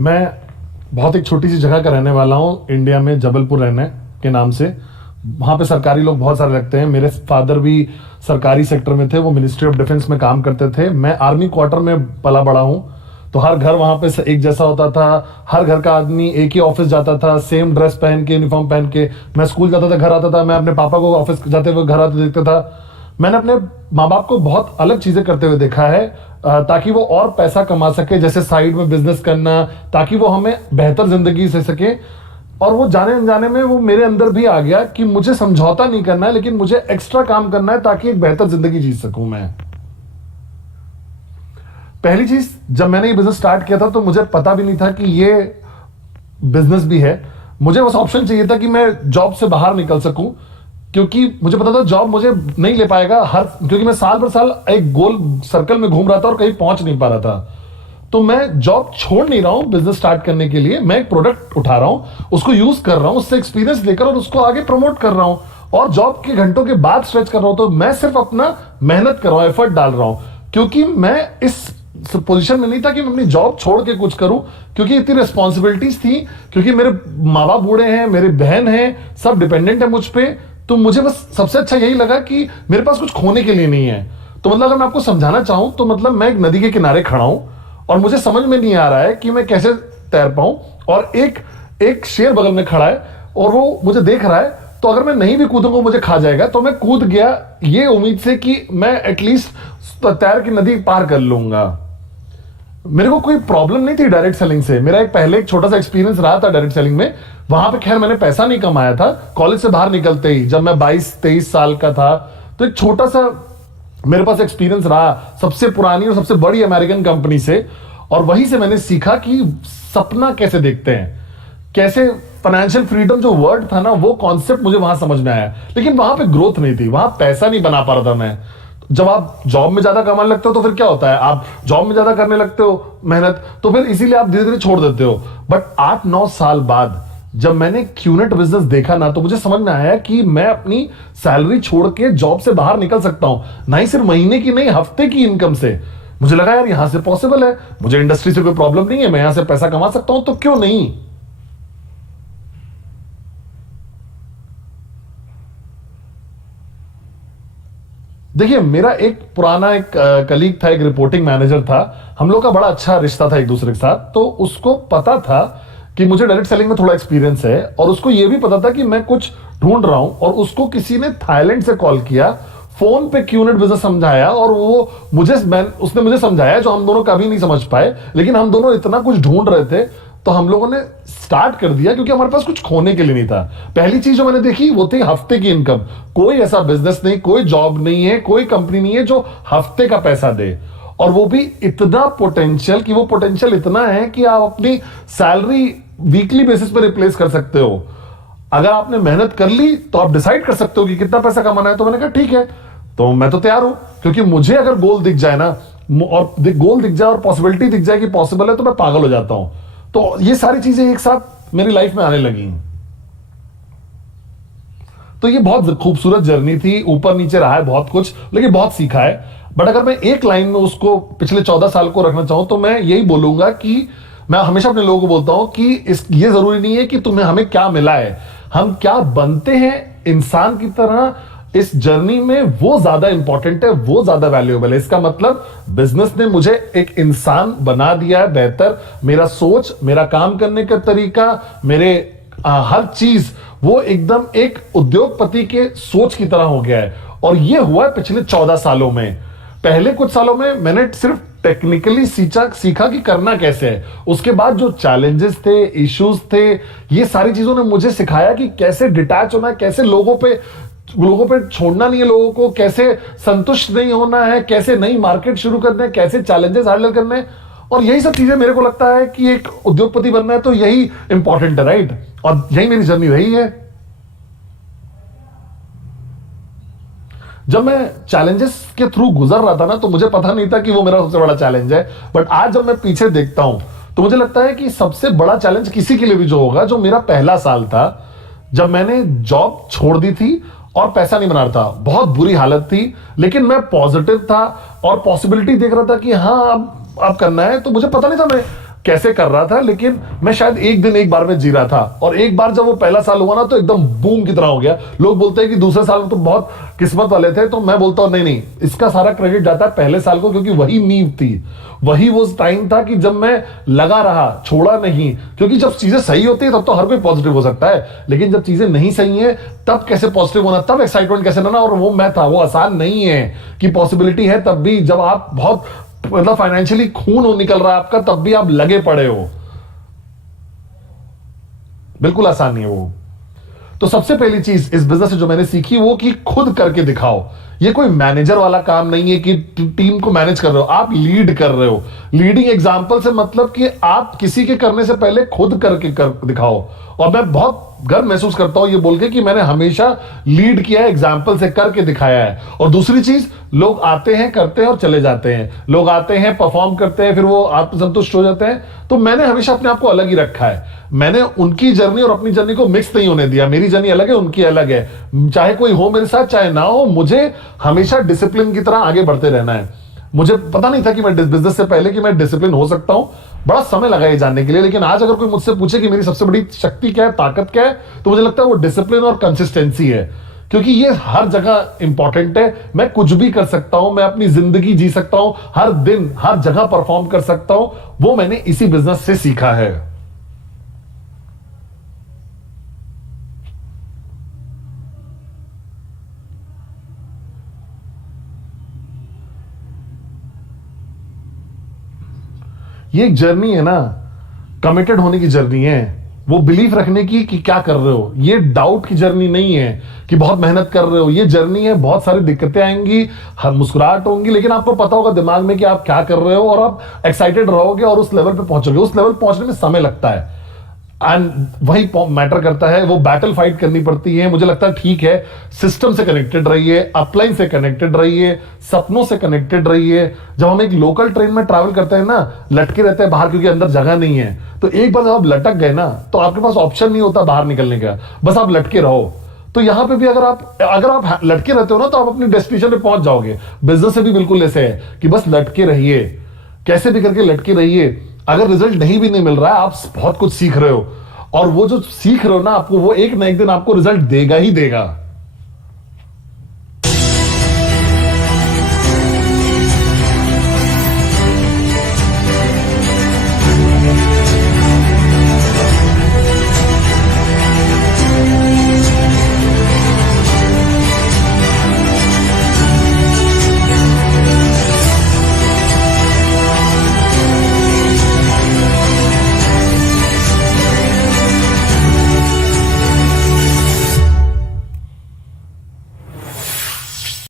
मैं बहुत एक छोटी सी जगह का रहने वाला हूँ इंडिया में, जबलपुर रहने के नाम से। वहाँ पे सरकारी लोग बहुत सारे लगते हैं। मेरे फादर भी सरकारी सेक्टर में थे, वो मिनिस्ट्री ऑफ डिफेंस में काम करते थे। मैं आर्मी क्वार्टर में पला बड़ा हूँ, तो हर घर वहाँ पे एक जैसा होता था। हर घर का आदमी एक ही ऑफिस जाता था, सेम ड्रेस पहन के, यूनिफॉर्म पहन के। मैं स्कूल जाता था, घर आता था, मैं अपने पापा को ऑफिस जाते हुए घर आते देखता था। मैंने अपने माँ बाप को बहुत अलग चीजें करते हुए देखा है, ताकि वो और पैसा कमा सके, जैसे साइड में बिजनेस करना, ताकि वो हमें बेहतर जिंदगी दे सके। और वो जाने अनजाने में वो मेरे अंदर भी आ गया कि मुझे समझौता नहीं करना है, लेकिन मुझे एक्स्ट्रा काम करना है ताकि एक बेहतर जिंदगी जी सकूं मैं। पहली चीज, जब मैंने ये बिजनेस स्टार्ट किया था तो मुझे पता भी नहीं था कि ये बिजनेस भी है। मुझे बस ऑप्शन चाहिए था कि मैं जॉब से बाहर निकल सकूं, क्योंकि मुझे पता था जॉब मुझे नहीं ले पाएगा क्योंकि मैं साल भर साल एक गोल सर्कल में घूम रहा था और कहीं पहुंच नहीं पा रहा था। तो मैं जॉब छोड़ नहीं रहा हूं बिजनेस स्टार्ट करने के लिए। मैं एक प्रोडक्ट उठा रहा हूं, उसको यूज कर रहा हूं, उससे एक्सपीरियंस लेकर और उसको आगे प्रमोट कर रहा हूं, और जॉब के घंटों के बाद स्ट्रेच कर रहा हूं। तो मैं सिर्फ अपना मेहनत कर रहा हूं, एफर्ट डाल रहा हूं, क्योंकि मैं इस पोजीशन में नहीं था कि मैं अपनी जॉब छोड़ के कुछ करूं, क्योंकि इतनी रिस्पॉन्सिबिलिटीज थी, क्योंकि मेरे माँ बाप बूढ़े हैं, मेरी बहन है, सब डिपेंडेंट है मुझ पे। तो मुझे बस सबसे अच्छा यही लगा कि मेरे पास कुछ खोने के लिए नहीं है। तो मतलब अगर मैं आपको समझाना चाहूं तो मतलब मैं एक नदी के किनारे खड़ा हूं और मुझे समझ में नहीं आ रहा है कि मैं कैसे तैर पाऊं, और एक शेर बगल में खड़ा है और वो मुझे देख रहा है। तो अगर मैं नहीं भी कूदूंगा मुझे खा जाएगा, तो मैं कूद गया ये उम्मीद से कि मैं एटलीस्ट तैर के नदी पार कर लूंगा। मेरे को कोई प्रॉब्लम नहीं थी डायरेक्ट सेलिंग से। मेरा पहले एक छोटा सा एक्सपीरियंस रहा था डायरेक्ट सेलिंग में। वहां पे खैर मैंने पैसा नहीं कमाया था। कॉलेज से बाहर निकलते ही, जब मैं 22-23 साल का था, तो एक छोटा सा मेरे पास एक्सपीरियंस रहा सबसे पुरानी और सबसे बड़ी अमेरिकन कंपनी से। और वहीं से मैंने सीखा कि सपना कैसे देखते हैं, कैसे फाइनेंशियल फ्रीडम जो वर्ड था ना, वो कॉन्सेप्ट मुझे वहां समझ में आया। लेकिन वहां पे ग्रोथ नहीं थी, वहां पैसा नहीं बना पा रहा था मैं। जब आप जॉब में ज्यादा कमाने लगते हो तो फिर क्या होता है, आप जॉब में ज्यादा करने लगते हो मेहनत, तो फिर इसीलिए आप धीरे धीरे छोड़ देते हो। बट 8-9 साल बाद जब मैंने क्यूनेट बिजनेस देखा ना, तो मुझे समझ में आया कि मैं अपनी सैलरी छोड़ के जॉब से बाहर निकल सकता हूं, ना ही सिर्फ महीने की, नहीं हफ्ते की इनकम से। मुझे लगा यार यहां से पॉसिबल है, मुझे इंडस्ट्री से कोई प्रॉब्लम नहीं है, मैं यहां से पैसा कमा सकता हूं, तो क्यों नहीं। देखिए, मेरा एक पुराना एक कलीग था, एक रिपोर्टिंग मैनेजर था। हम लोग का बड़ा अच्छा रिश्ता था एक दूसरे के साथ। तो उसको पता था कि मुझे डायरेक्ट सेलिंग में थोड़ा एक्सपीरियंस है, और उसको यह भी पता था कि मैं कुछ ढूंढ रहा हूं। और उसको किसी ने थाईलैंड से कॉल किया, फोन पे क्यूनेट बिजनेस समझाया, और वो उसने मुझे समझाया जो हम दोनों कभी नहीं समझ पाए। लेकिन हम दोनों इतना कुछ ढूंढ रहे थे, तो हम लोगों ने स्टार्ट कर दिया, क्योंकि हमारे पास कुछ खोने के लिए नहीं था। पहली चीज जो मैंने देखी वो थी हफ्ते की इनकम। कोई ऐसा बिजनेस नहीं, कोई जॉब नहीं है, कोई कंपनी नहीं है जो हफ्ते का पैसा दे, और वो भी इतना पोटेंशियल, कि वो पोटेंशियल इतना है कि आप अपनी सैलरी वीकली बेसिस पे रिप्लेस कर सकते हो। अगर आपने मेहनत कर ली तो आप डिसाइड कर सकते हो कि कितना पैसा कमाना है। तो मैंने कहा ठीक है, तो मैं तो तैयार हूं, क्योंकि मुझे अगर गोल दिख जाए ना, और गोल दिख जाए और पॉसिबिलिटी दिख जाए कि पॉसिबल है, तो मैं पागल हो जाता हूं। तो ये सारी चीजें एक साथ मेरी लाइफ में आने लगी। तो ये बहुत खूबसूरत जर्नी थी, ऊपर नीचे रहा है बहुत कुछ, लेकिन बहुत सीखा है। बट अगर मैं एक लाइन में उसको पिछले 14 साल को रखना चाहूं, तो मैं यही बोलूंगा कि मैं हमेशा अपने लोगों को बोलता हूं कि ये जरूरी नहीं है कि हमें क्या मिला है, हम क्या बनते हैं इंसान की तरह इस जर्नी में, वो ज्यादा इंपॉर्टेंट है, वो ज्यादा वैल्यूएबल है। इसका मतलब बिजनेस ने मुझे एक इंसान बना दिया है बेहतर। मेरा सोच, मेरा काम करने का तरीका, मेरे हर चीज वो एकदम एक उद्योगपति के सोच की तरह हो गया है। और ये हुआ है पिछले 14 सालों में। पहले कुछ सालों में मैंने सिर्फ टेक्निकली सीखा कि करना कैसे है। उसके बाद जो चैलेंजेस थे, इश्यूज थे, ये सारी चीजों ने मुझे सिखाया कि कैसे डिटैच होना है, कैसे लोगों पे छोड़ना नहीं है, लोगों को कैसे संतुष्ट नहीं होना है, कैसे नई मार्केट शुरू करना है, कैसे चैलेंजेस हैंडल करने हैं। और यही सब चीजें मेरे को लगता है कि एक उद्योगपति बनना है तो यही इंपॉर्टेंट है, राइट। और यही मेरी जर्नी रही है। जब मैं चैलेंजेस के थ्रू गुजर रहा था ना, तो मुझे पता नहीं था कि वो मेरा सबसे बड़ा चैलेंज है। बट आज जब मैं पीछे देखता हूं तो मुझे लगता है कि सबसे बड़ा चैलेंज किसी के लिए भी जो होगा, जो मेरा पहला साल था जब मैंने जॉब छोड़ दी थी और पैसा नहीं बना रहा था, बहुत बुरी हालत थी, लेकिन मैं पॉजिटिव था और पॉसिबिलिटी देख रहा था कि हाँ अब करना है। तो मुझे पता नहीं था मैं कैसे कर रहा था, लेकिन मैं शायद एक दिन एक बार में जी रहा था। और एक बार जब वो पहला साल हुआ ना तो एकदम बूम की तरह हो गया। लोग बोलते हैं कि दूसरे साल में तो बहुत किस्मत वाले थे, तो मैं बोलता हूं नहीं नहीं, इसका सारा क्रेडिट जाता है पहले साल को, क्योंकि वही नींव थी, वही वो टाइम था कि जब मैं लगा रहा, छोड़ा नहीं। क्योंकि जब चीजें सही होती है तब तो हर कोई पॉजिटिव हो सकता है, लेकिन जब चीजें नहीं सही है तब कैसे पॉजिटिव होना, तब एक्साइटमेंट कैसे लाना। और वो मैं था, वो आसान नहीं है कि पॉसिबिलिटी है तब भी, जब आप बहुत मतलब फाइनेंशियली खून निकल रहा है आपका, तब भी आप लगे पड़े हो। बिल्कुल आसान नहीं है वो। तो सबसे पहली चीज इस बिजनेस से जो मैंने सीखी वो कि खुद करके दिखाओ। ये कोई मैनेजर वाला काम नहीं है कि टीम को मैनेज कर रहे हो, आप लीड कर रहे हो। लीडिंग एग्जांपल से मतलब कि आप किसी के करने से पहले खुद करके दिखाओ। और मैं बहुत गर्व महसूस करता हूं ये बोल के कि मैंने हमेशा लीड किया है, एग्जाम्पल से करके दिखाया है। और दूसरी चीज, लोग आते हैं, करते हैं और चले जाते हैं। लोग आते हैं, परफॉर्म करते हैं, फिर वो आत्मसंतुष्ट हो जाते हैं। तो मैंने हमेशा अपने आप को अलग ही रखा है। मैंने उनकी जर्नी और अपनी जर्नी को मिक्स नहीं होने दिया। मेरी जर्नी अलग है, उनकी अलग है। चाहे कोई हो मेरे साथ, चाहे ना हो, मुझे हमेशा डिसिप्लिन की तरह आगे बढ़ते रहना है। मुझे पता नहीं था कि मैं बिजनेस से पहले कि मैं डिसिप्लिन हो सकता हूं। बड़ा समय लगा ये जानने के लिए, लेकिन आज अगर कोई मुझसे पूछे कि मेरी सबसे बड़ी शक्ति क्या है, ताकत क्या है, तो मुझे लगता है वो डिसिप्लिन और कंसिस्टेंसी है। क्योंकि ये हर जगह इंपॉर्टेंट है। मैं कुछ भी कर सकता हूं, मैं अपनी जिंदगी जी सकता हूं, हर दिन हर जगह परफॉर्म कर सकता हूं। वो मैंने इसी बिजनेस से सीखा है। ये एक जर्नी है ना, कमिटेड होने की जर्नी है। वो बिलीफ रखने की कि क्या कर रहे हो। ये डाउट की जर्नी नहीं है कि बहुत मेहनत कर रहे हो। ये जर्नी है, बहुत सारी दिक्कतें आएंगी, हर मुस्कुराहट होंगी, लेकिन आपको पता होगा दिमाग में कि आप क्या कर रहे हो, और आप एक्साइटेड रहोगे और उस लेवल पे पहुंचोगे। उस लेवल पहुंचने में समय लगता है, एंड वही मैटर करता है। वो बैटल फाइट करनी पड़ती है। मुझे लगता है ठीक है, सिस्टम से कनेक्टेड रहिए, अपलाइन से कनेक्टेड रहिए, सपनों से कनेक्टेड रहिए। जब हम एक लोकल ट्रेन में ट्रैवल करते हैं ना, लटके रहते हैं बाहर क्योंकि अंदर जगह नहीं है। तो एक बार जब आप लटक गए ना, तो आपके पास ऑप्शन नहीं होता बाहर निकलने का, बस आप लटके रहो। तो यहां पे भी अगर आप लटके रहते हो ना, तो आप अपनी डेस्टिनेशन पे पहुंच जाओगे। बिजनेस से भी बिल्कुल ऐसे है कि बस लटके रहिए, कैसे भी करके लटके रहिए। अगर रिजल्ट नहीं भी नहीं मिल रहा है, आप बहुत कुछ सीख रहे हो, और वो जो सीख रहे हो ना, आपको वो एक ना एक दिन आपको रिजल्ट देगा ही देगा।